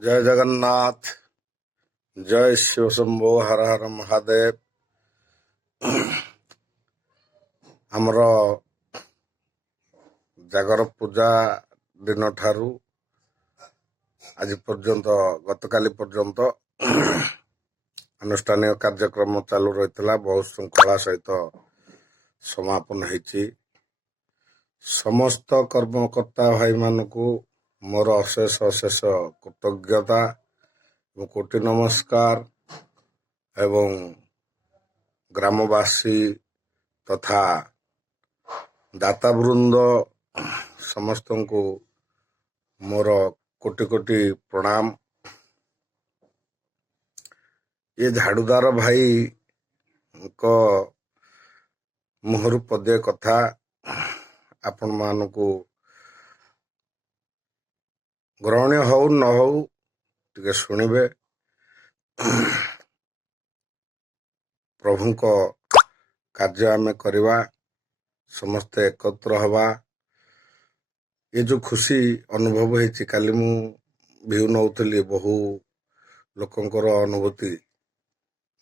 जय जगन्नाथ। जय शिव शंभो। हर हर महादेव। आमर जागर पूजा दिन ठारू आज पर्यंत गतकाली पर्यंत अनुष्ठानिक कार्यक्रम चालू रही बहुत श्रृंखला सहित समापन होती। समस्त कर्मकर्ता भाई मानू मोर अशेष अशेष कृतज्ञता कोटि नमस्कार एवं ग्रामवासी तथा दातावृंद समस्त को मोर कोटि कोटि प्रणाम। ये झाड़ूदार भाई को मुहरु पदे कथा आपण मानू ग्रहणीय हो न हो टिके शुणिबे। प्रभु को कार्य आमे करिवा, समस्ते एकत्र हवा। ये जो खुशी अनुभव होती काली मु व्यू नौली बहु लोकंकर अनुभूति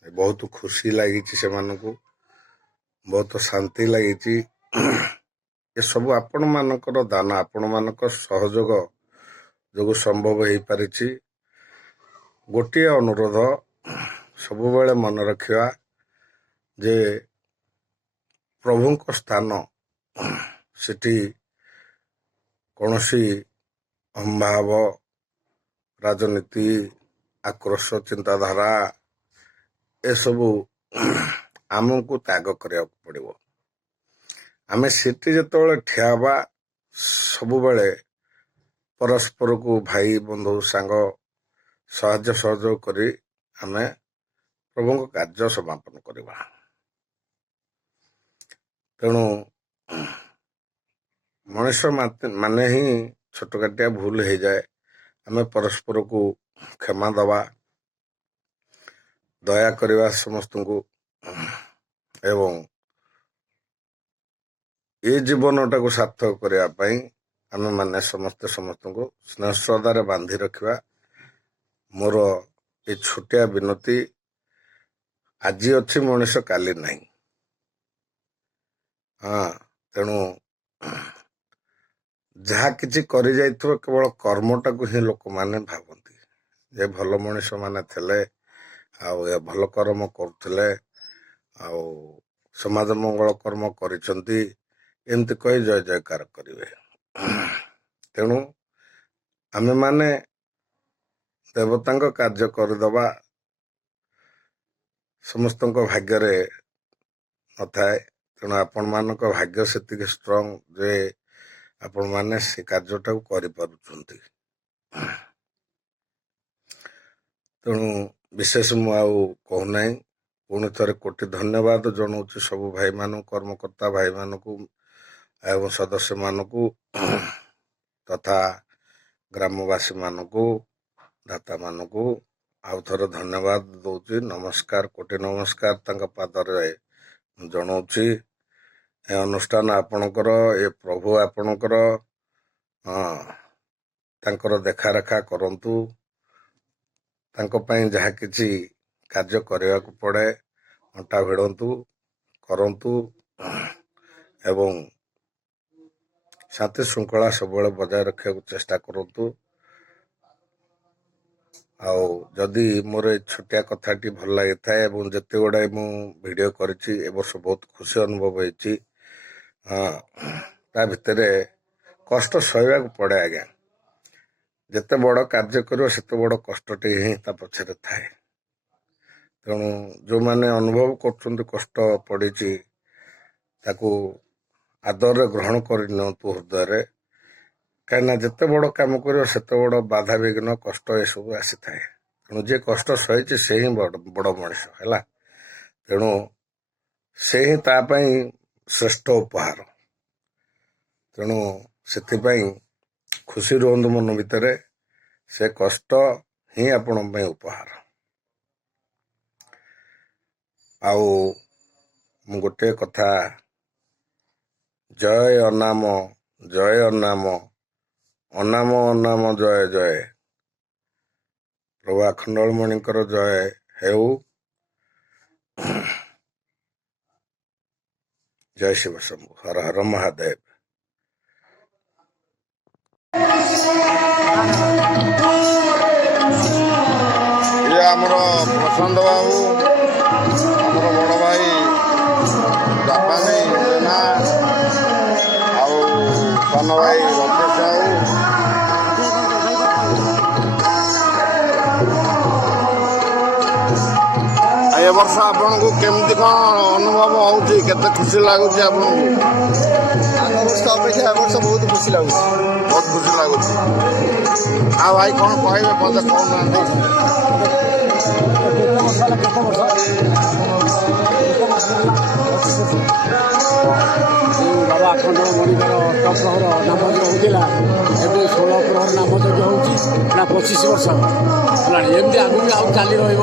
बहुत खुशी लगी से मानू बहुत शांति लगी। ये सब आपण मानकर दान आपण मानक सहयोग जो संभव हो पारिछि। गोटे अनुरोध सब बेले मन रखिया जे प्रभु को स्थान सेठी कौनसी अहंभाव राजनीति आक्रोश चिंताधारा ए सबू आमको त्याग करिया पड़िबो। आमे सेठी जेतबेले ठियाबा सब बेले परस्पर को भाई बंधु सांग साहाय्य सहयोग करी आमे प्रभु को कार्य समापन करिबा। तेणु मनुष्य माने ही छोटकाटिया भूल हो जाए। आमे परस्पर को क्षमा दवा, दया करवा समस्त को एवं ये जीवनटा को सार्थक करने आमे माने समस्त को स्नेह श्रद्धार बांधी रखा। मोर ये छोटिया विनती आज अच्छी मनुष्य काली नहीं। हाँ, तेणु जहा किछि करि जाइथो केवल कर्मटा को ही लोक माने भावती जे भल मनुष्य माने थेले आ भल कर्म करुले आ समाज मंगल कर्म करिसंती एमती कही जय जयकार करिवे। तेणु आमे माने देवतांक कार्य करदबा समस्त भाग्य रे नथाए। तेणु आपण मानक भाग्य सेतिक स्ट्रॉंग जे आपण माने से कार्यटा करि पारुछंती। तेणु विशेष मु आउ कहू नाही। पुणी थरे कोटि धन्यवाद जनाऊँ सब भाई मानू कर्मकर्ता भाई मानू एवं सदस्य मानू तथा ग्रामवासी मानू दाता मानू आउ थर धन्यवाद दौची। नमस्कार कोटि नमस्कार तांका पादरे जनाऊँ। ए अनुष्ठान आपणकर ए प्रभु आपणकर तांकर देखा रेखा करंतु। तांको पई जहा किछि कार्य करने को पड़े अंटा भिड़ंतु करंतु एवं शांति श्रृंखला सब बजाय रखा चेष्टा करंतु। आउ जदि मोर छोटिया कथाटी भल लगी थाए एवं जिते गुड़ाए मु वीडियो करिछि ए वर्ष बहुत खुशी अनुभव होइछि। ता भितरे कष्ट सहया को पड़े आज्ञा। जिते बड़ कार्य करियो सेते बड़ कष्टटे ही ता पछरे थाए। तेणु जो माने अनुभव करछन्ति कष्ट पड़िछि ताकू आदर ग्रहण कर हृदय। कहीं जिते बड़ काम करियो सेते बड़ बाधा विघ्न कष्ट ए सब आसी थाए। तेणु जे कष्ट सही से ही बड़ मनुष्य है। तेणु से ही ता पई श्रेष्ठ उपहार। तेणु से खुशी रुहतु मन भितर से कष्ट ही आपण पई उपहार। आउ मु गोटे कथा जय अनाम जय अनाम अनाम अनाम जय जय ପ୍ରଭୁ ଆଖଣ୍ଡଳମଣିଙ୍କର ଜୟ ହେଉ। ଜୟ ଶିବ ଶମ୍ଭୁ। ହର ହର ମହାଦେବ। ଇଏ ଆମର ପ୍ରଶାନ୍ତ ବାବୁ, ଆମର ବଡ଼ ଭାଇ ଜାପାନୀ ଜେନା, ଆଉ ସାନ ଭାଇ ରତେଶ ସାହୁ। ଏ ବର୍ଷ ଆପଣଙ୍କୁ କେମିତି କ'ଣ ଅନୁଭବ ହେଉଛି? କେତେ ଖୁସି ଲାଗୁଛି ଆପଣଙ୍କୁ? ଆଗ ବର୍ଷ ଅପେକ୍ଷା ଏ ବର୍ଷ ବହୁତ ଖୁସି ଲାଗୁଛି। ବହୁତ ଖୁସି ଲାଗୁଛି। ଆଉ ଭାଇ କ'ଣ କହିବେ ମତେ କହୁନାହାନ୍ତି? ବାବା ଆଖଣ୍ଡଳମଣିଙ୍କର ଅଷ୍ଟପ୍ରହର ନାମଯଜ୍ଞ ହେଉଥିଲା, ଏବେ 16 ପ୍ରହର ନାମଯଜ୍ଞ ହେଉଛି। ନା 25 ବର୍ଷ ହେଲାଣି। ଏମିତି ଆଗକୁ ଆଉ ଚାଲି ରହିବ।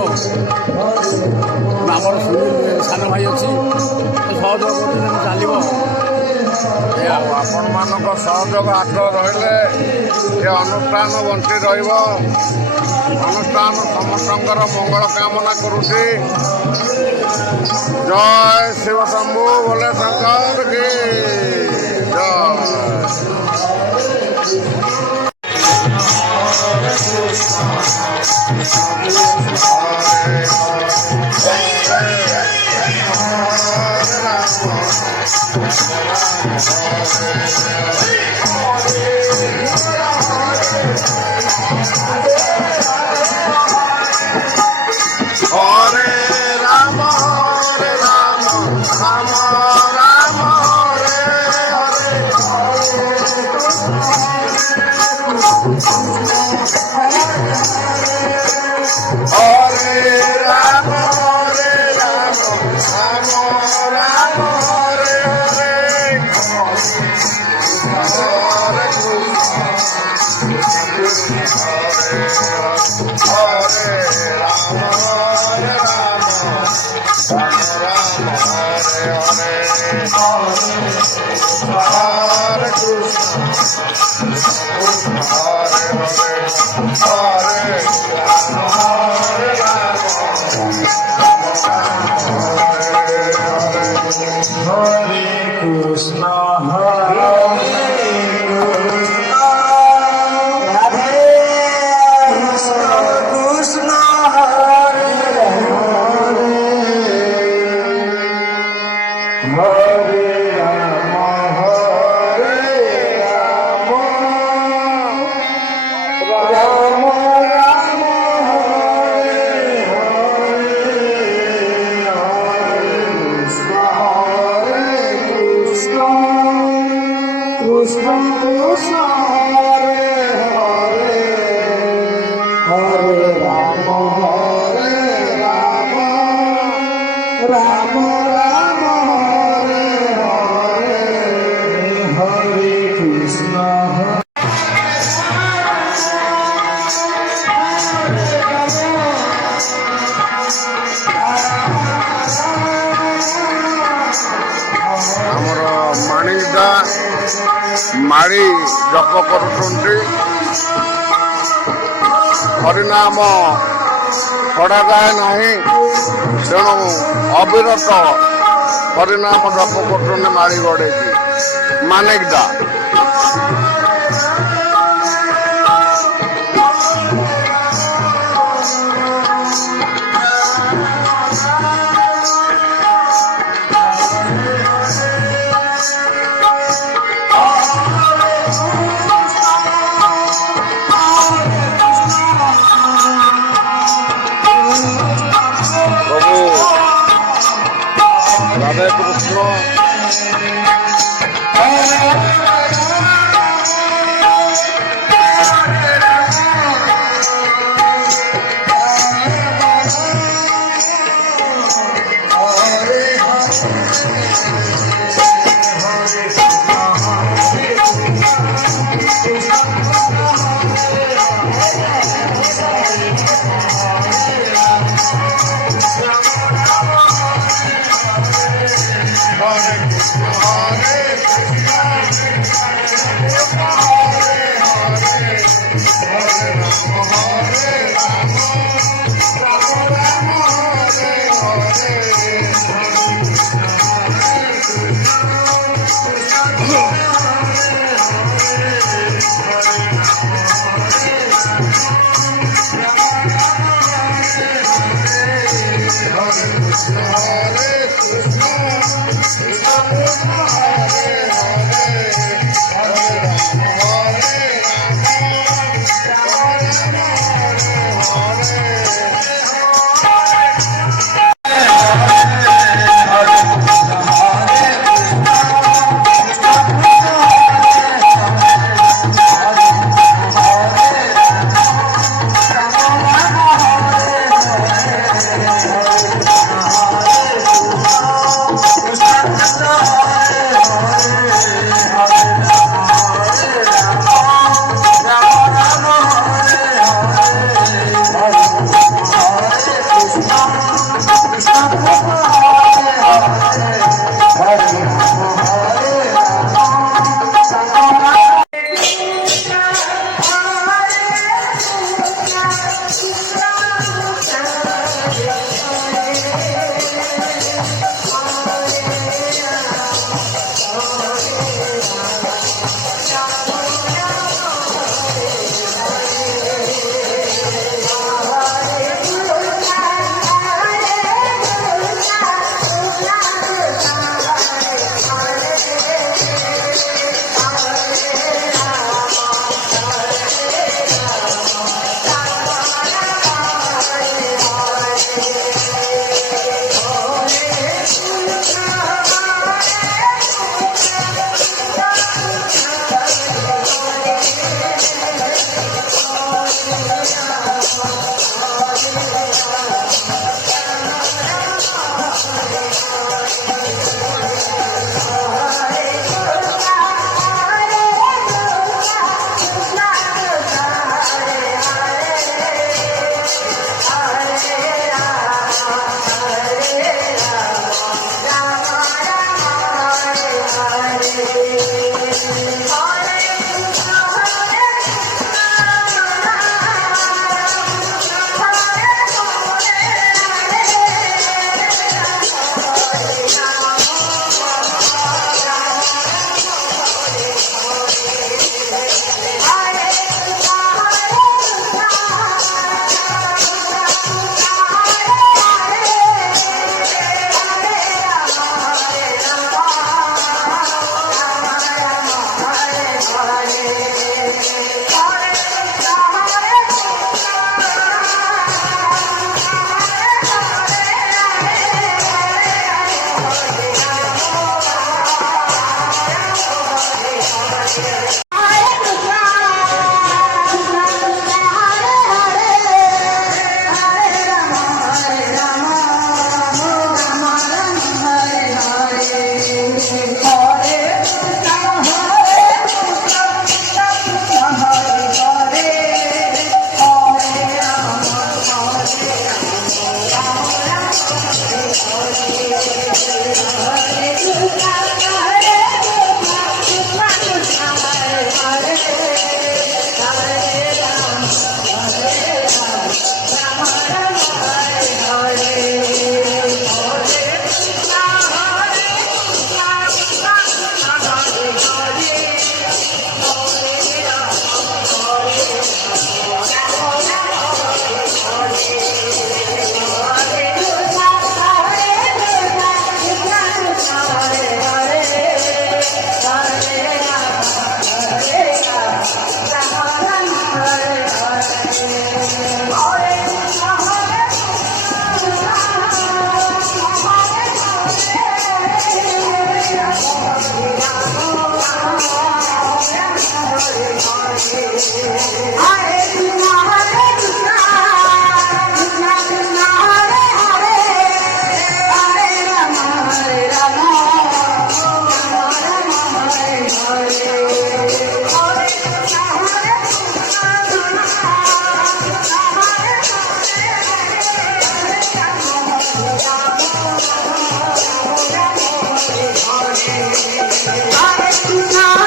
ଆମର ସାନ ଭାଇ ଅଛି, ସହଯୋଗ କରୁଛନ୍ତି, ଚାଲିବ। ଆଉ ଆପଣମାନଙ୍କ ସହଯୋଗ ହାତ ରହିଲେ ଏ ଅନୁଷ୍ଠାନ ବଞ୍ଚି ରହିବ। ଅନୁଷ୍ଠାନ ସମସ୍ତଙ୍କର ମଙ୍ଗଳ କାମନା କରୁଛି। ଜୟ ଶିବ ଶମ୍ଭୁ ବୋଲେ ଶଙ୍କର କି ଜୟ। Hare Rama, Hare Rama, Rama Rama, Hare Hare. Hare Rama, Hare Rama, Rama Rama, Hare Hare. Hare Rama, Hare Rama, Rama Rama, Hare Hare. Hare Krishna, Hare Hare, Hare Rama, Hare Rama, Rama Rama, Hare Hare. Hare Krishna, Hare Krishna, Radhe Krishna, Krishna Hare Hare, Hare Rama, Hare Rama, Rama Rama, Hare Hare, Hare Krishna, Krishna Krishna, Hare Hare, Hare Rama, Hare Rama, Rama Rama, Hare Hare, Hare Krishna. ଆମର ମାଣିଟା ମାଳି ଜପ କରୁଛନ୍ତି। ହରିନାମ ଛଡ଼ାଯାଏ ନାହିଁ, ତେଣୁ ଅବିରତ ହରିନାମ ଜପ କରୁଛନ୍ତି ମାଳି ଗଡ଼େଇକି। ମାନିକଟା ପ୍ରଭୁ Radhe Krishna. Hare Rama, Hare Rama,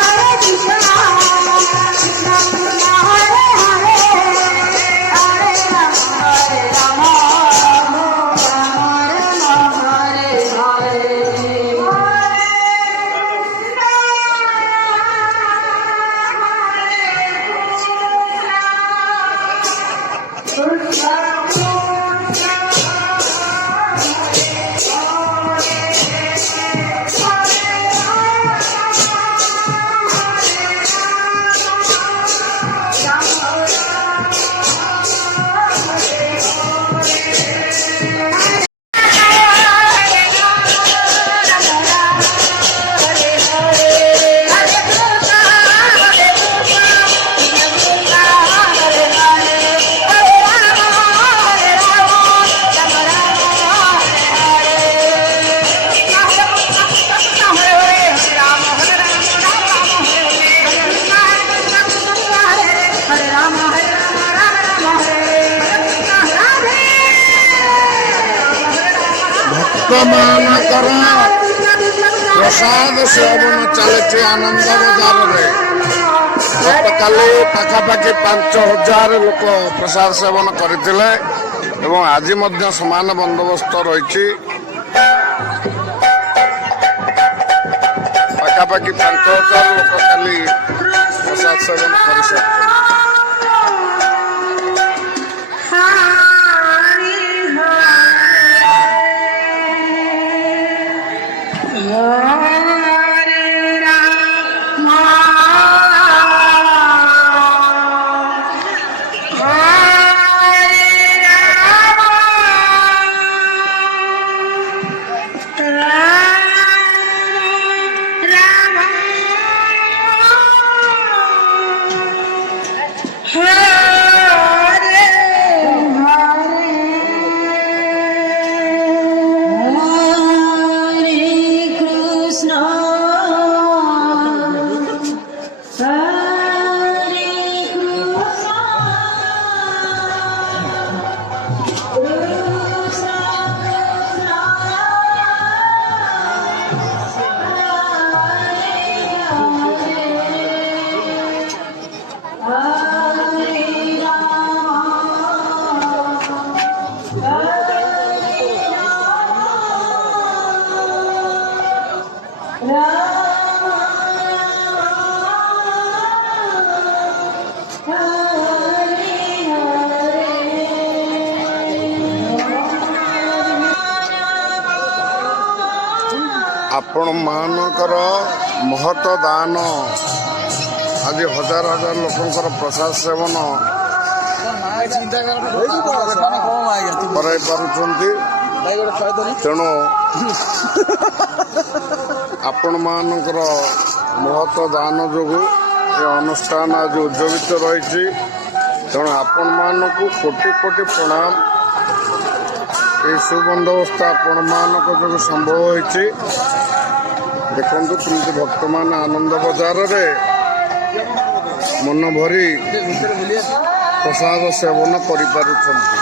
Hare Krishna, Krishna Krishna, Hare ଭକ୍ତମାନଙ୍କର ପ୍ରସାଦ ସେବନ ଚାଲିଛି ଆନନ୍ଦ ବଜାରରେ। ଗତକାଲି ପାଖାପାଖି 5,000 ଲୋକ ପ୍ରସାଦ ସେବନ କରିଥିଲେ ଏବଂ ଆଜି ମଧ୍ୟ ସମାନ ବନ୍ଦୋବସ୍ତ ରହିଛି। ପାଖାପାଖି 5,000 ଲୋକ କାଲି ପ୍ରସାଦ ସେବନ କରିସାରିଛନ୍ତି। ଆପଣମାନଙ୍କର ମହତ ଦାନ ଆଜି ହଜାର ହଜାର ଲୋକଙ୍କର ପ୍ରସାଦ ସେବନ କରାଇ ପାରୁଛନ୍ତି। ତେଣୁ ଆପଣମାନଙ୍କର ମହତ ଦାନ ଯୋଗୁଁ ଏ ଅନୁଷ୍ଠାନ ଆଜି ଉଜ୍ଜୀବିତ ରହିଛି। ତେଣୁ ଆପଣମାନଙ୍କୁ କୋଟି କୋଟି ପ୍ରଣାମ। এই সুবন্দোবস্ত ଆପଣମାନଙ୍କ ଯୋଗୁଁ ସମ୍ଭବ ହୋଇଛି। ଦେଖନ୍ତୁ କେମିତି ଭକ୍ତମାନେ ଆନନ୍ଦ ବଜାରରେ ମନ ଭରି ପ୍ରସାଦ ସେବନ କରିପାରୁଛନ୍ତି।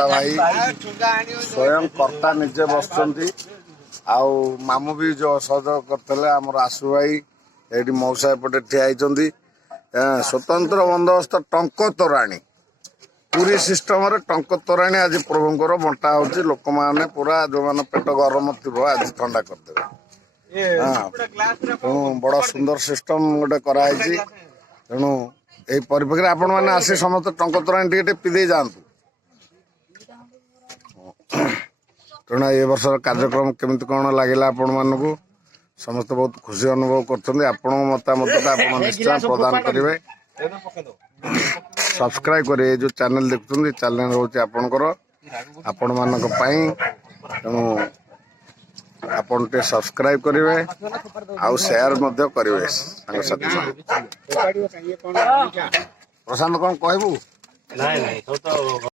ବଡ ଭାଇ ସ୍ୱୟଂ କର୍ତ୍ତା ନିଜେ ବସୁଛନ୍ତି। ଆଉ ମାମୁଁ ବି ଯୋଉ ସହଯୋଗ କରିଥିଲେ ଆମର ଆଶୁ ଭାଇ ଏଇଠି ମଉସା ଏପଟେ ଠିଆ ହେଇଛନ୍ତି। ସ୍ୱତନ୍ତ୍ର ବନ୍ଦୋବସ୍ତ ଟଙ୍କ ତୋରାଣୀ ପୁରୀ ସିଷ୍ଟମରେ ଟଙ୍କ ତୋରାଣୀ ଆଜି ପ୍ରଭୁଙ୍କର ବଣ୍ଟା ହଉଛି। ଲୋକମାନେ ପୁରା ଯୋଉମାନେ ପେଟ ଗରମ ଥିବ ଆଜି ଥଣ୍ଡା କରିଦେବେ। ତେଣୁ ବଡ ସୁନ୍ଦର ସିଷ୍ଟମ ଗୋଟେ କରାହେଇଛି। ତେଣୁ ଏଇ ପରିପ୍ରେକ୍ଷୀରେ ଆପଣ ମାନେ ଆସି ସମସ୍ତେ ଟଙ୍କ ତୋରାଣୀ ଟିକେ ପିଇ ଦେଇ ଯାଆନ୍ତୁ। ତେଣୁ ଏ ବର୍ଷର କାର୍ଯ୍ୟକ୍ରମ କେମିତି କଣ ଲାଗିଲା ଆପଣ ମାନଙ୍କୁ? ସମସ୍ତେ ବହୁତ ଖୁସି ଅନୁଭବ କରୁଛନ୍ତି। ଆପଣଙ୍କ ମତାମତଟା ଆପଣ ନିଶ୍ଚୟ ପ୍ରଦାନ କରିବେ। ସବସ୍କ୍ରାଇବ କରିବେ। ଏ ଯୋଉ ଚ୍ୟାନେଲ ଦେଖୁଛନ୍ତି ଚ୍ୟାନେଲ ହଉଛି ଆପଣଙ୍କର, ଆପଣ ମାନଙ୍କ ପାଇଁ। ତେଣୁ ଆପଣ ଟିକେ ସବସ୍କ୍ରାଇବ କରିବେ ଆଉ ସେୟାର ମଧ୍ୟ କରିବେ ସାଙ୍ଗସାଥି। ପ୍ରଶାନ୍ତ କଣ କହିବୁ?